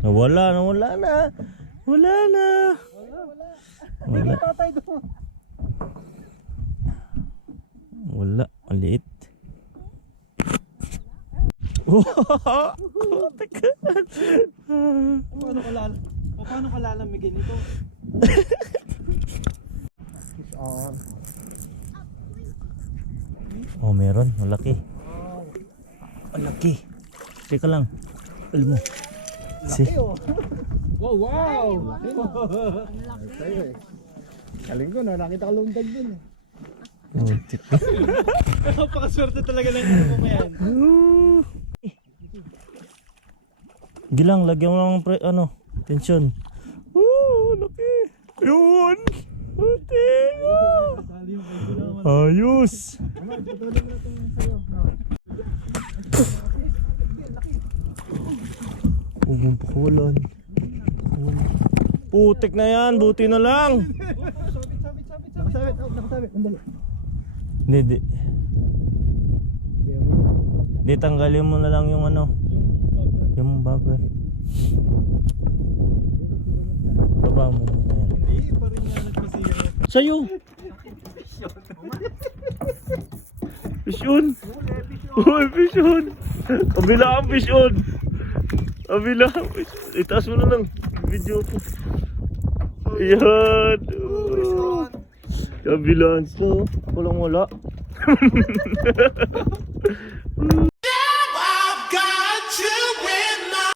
Nawala, nawala na. Wala na. Wala. Wala. Wow! Teka. Paano ka lal o, paano ka lalamigin ito? On. Oh, meron. Malaki. Malaki. Teka lang. Alam mo. Si. oh. Wow, wow! Laki mo. Sa'yo eh. Ko na, nakita ko lundag dun eh. Oh, tit- Napakaswerte talaga ng ino mo yan. Gilang, lagyan mo ng pre, ano, tension. Ooh, laki. Yun. Yung kayo naman. Ayos. Ano, patuloy mo na itong sa'yo. No. Huwag pakawalan. Putik na yan, buti na lang. Sabit, sabit, sabit, sabit. Nakasabit, nakasabit. Andali. Hindi, di. Di tanggalin mo na lang yung ano, Yung bubber. Baba mo muna yan. Hindi, pa rin nga nagpasira. Sa'yo! Pisyon! Uy, pisyon! Kabila ang pisyon! Pisyon! Itaas mo na lang. Video ko. Ayan! Oh. Kabila. So, walang wala.